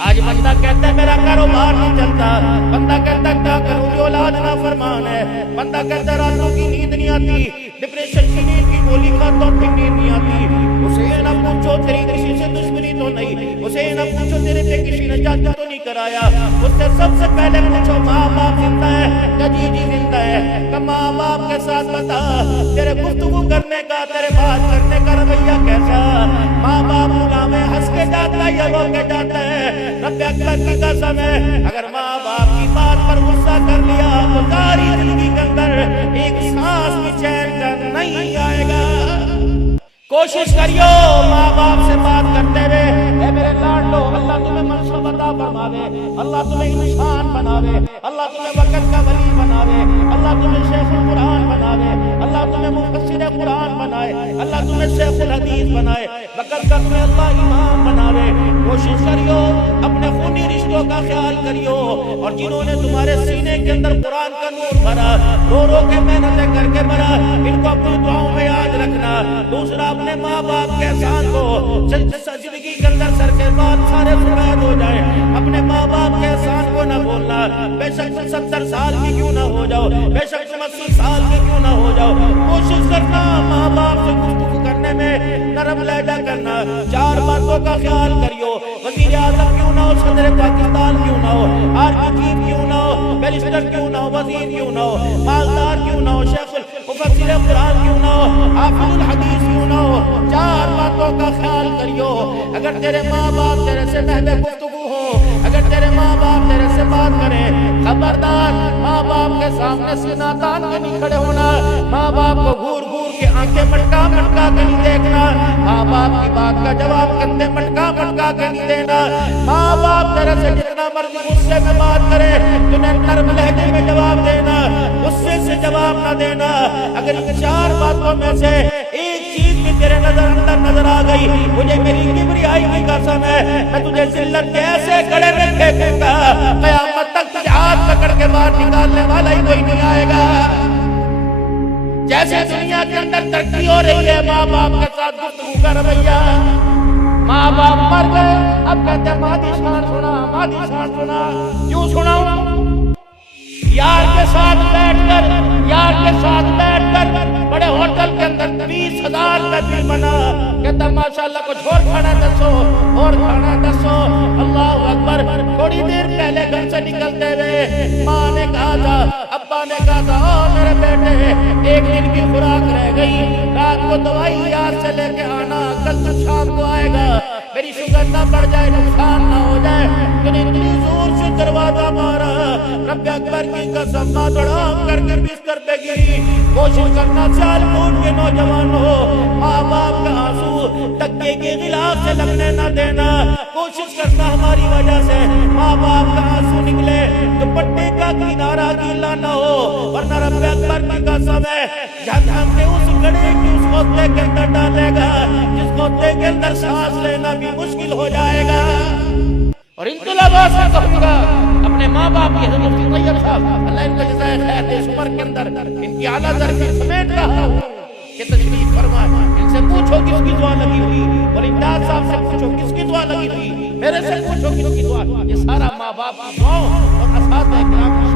آج بندہ کہتا ہے میرا کاروبار نہیں چلتا، بندہ کہتا ہے کیا کروں جو اولاد نافرمان ہے، بندہ کہتا ہے راتوں کی نیند نہیں آتی، ڈپریشن کی نیند کی گولی کھاتا ہوں پھر نیند نہیں آتی۔ اسے نہ پوچھو تیری کسی سے دشمنی تو نہیں، اسے نہ پوچھو تیرے پہ کسی نے جادو تو نہیں کرایا، اس سے سب سے پہلے پوچھو ماں باپ زندہ ہے یا جی جی زندہ ہے، کہ ماں باپ کے ساتھ بتا تیرے گفتگو کرنے کا، تیرے بات کرنے کا رویہ کیسا، ماں باپ غلام ہنس کے جاتا ہے یا رو کے جاتا ہے۔ رب اکبر کی قسم ہے اگر ماں باپ کی بات پر غصہ کر لیا تو ساری زندگی کے اندر ایک سانس بھی چین کا نہیں آئے گا۔ کوشش کریو ماں باپ سے بات کرتے ہوئے، اے میرے لاڈلو اللہ تمہیں منصب عطا فرماوے، اللہ تمہیں انسان بناوے، اللہ تمہیں وقت کا ولی بناوے، اللہ تمہیں شیخ القرآن بناوے، اللہ تمہیں مفسر قرآن بنائے، اللہ تمہیں شیخ الحدیث بنائے، وقت کا تمہیں اللہ امام بناوے۔ کوشش کریو اپنے خونی رشتوں کا خیال کریو، اور جنہوں نے تمہارے سینے کے اندر قرآن کا نور بھرا، رو رو کے محنتیں کر کے بھرا، ان کو اپنی دعاؤں میں یاد رکھنا۔ دوسرا اپنے ماں باپ کے احسان کو زندگی کے اندر سر کے بعد سارے فوائد ہو جائے، اپنے ماں باپ کے احسان کو نہ بولنا، بے شک تم 70 سال کی کیوں نہ ہو جاؤ، بے شک تم 80 سال کی کیوں نہ ہو جاؤ، کوشش کرنا ماں باپ سے گفتگو کرنے میں نرم لہجہ کرنا۔ 4 باتوں کا خیال کریو، وزیر اعظم کیوں نہ ہو، صدر پاکستان کیوں نہ ہو، آرمی چیف کیوں نہ ہو، بیرسٹر کیوں نہ ہو، وزیر کیوں نہ ہو، مالدار کیوں نہ ہو، شیخ مفسر قرآن کیوں نہ ہو، حافظ الحدیث کیوں نہ ہو، 4 باتوں کا خیال کریو۔ اگر تیرے ماں باپ تیرے سے محو گفتگو ہو، اگر تیرے ماں باپ تیرے سے بات کریں، خبردار ماں باپ کے سامنے سینہ تان کے نہیں کھڑے ہونا، ماں باپ کو گھور گھور کے آنکھیں مٹکا مٹکا کے نہیں دیکھنا، ماں باپ کی بات کا جواب کندھے مٹکا مٹکا کے نہیں دینا۔ ماں باپ تیرے سے جتنا مرضی غصے میں بات کرے تمہیں نرم لہجے میں جواب دینا، غصے سے جواب نہ دینا۔ اگر ان 4 باتوں میں سے ایک چیز بھی تیرے نظر اندر نظر آ گئی، مجھے میری کبریائی کی قسم ہے میں تجھے ذلت کے ایسے گڑے میں پھینکوں گا قیامت تک تجھے ہاتھ پکڑ کے باہر نکالنے والا ہی کوئی نہیں آئے گا۔ جیسے دنیا کے اندر ترقی ہو رہی ہے ماں باپ کے ساتھ گفتگو کا رویہ، ماں باپ مر گئے اب کہتے ہیں مادی شان سنا، مادی شان سنا، کیوں سناؤں؟ یار کے ساتھ بیٹھ کر، یار کے ساتھ بیٹھ کر بڑے ہوٹل کے اندر 20,000 کا بل بنا، کہتا ماشاءاللہ کچھ اور کھانا دسو، اور کھانا دسو، اللہ اکبر۔ تھوڑی دیر پہلے گھر سے نکلتے ہوئے ماں نے کہا تھا، ابا نے کہا تھا او میرے بیٹے 1 دن کی خوراک رہ گئی، رات کو دوائی یار سے لے کے آنا، کل تو شام کو آئے گا، میری شوگر نہ بڑھ جائے، نقصان نہ ہو جائے۔ اتنی زور سے دروازہ مارا، رب اکبر کی قسم ماں دڑام کر کے بستر پہ گری۔ کوشش کرنا سال کوٹ کے نوجوان ہو، ماں باپ کا آنسو تکیے کے غلاف سے لگنے نہ دینا، کوشش کرنا ہماری وجہ سے ماں باپ کا آنسو نکلے دوپٹے کا کنارہ گیلا نہ ہو، ورنہ رب اکبر کی قسم ہے جہنم کے اس گڑھے کی اس غصے کے اندر ڈالے گا جس غصے کے اندر سانس لینا بھی مشکل ہو جائے گا۔ اور ان طلباء سے کہوں گا اپنے ماں باپ کی حضرت مفتی طیب صاحب اللہ ان کا جزائے خیر دے، اس عمر کے اندر ان کی اعلیٰ درجے سمیٹ رہا ہوں کہ تشریف فرما، ان سے پوچھو کس کی دعا لگی ہوئی، اور امداد صاحب سے پوچھو کس کی دعا لگی ہوئی، میرے سے پوچھو کس کی دعا، یہ سارا ماں باپ کی دعاؤں اور اساتذہ کرام کی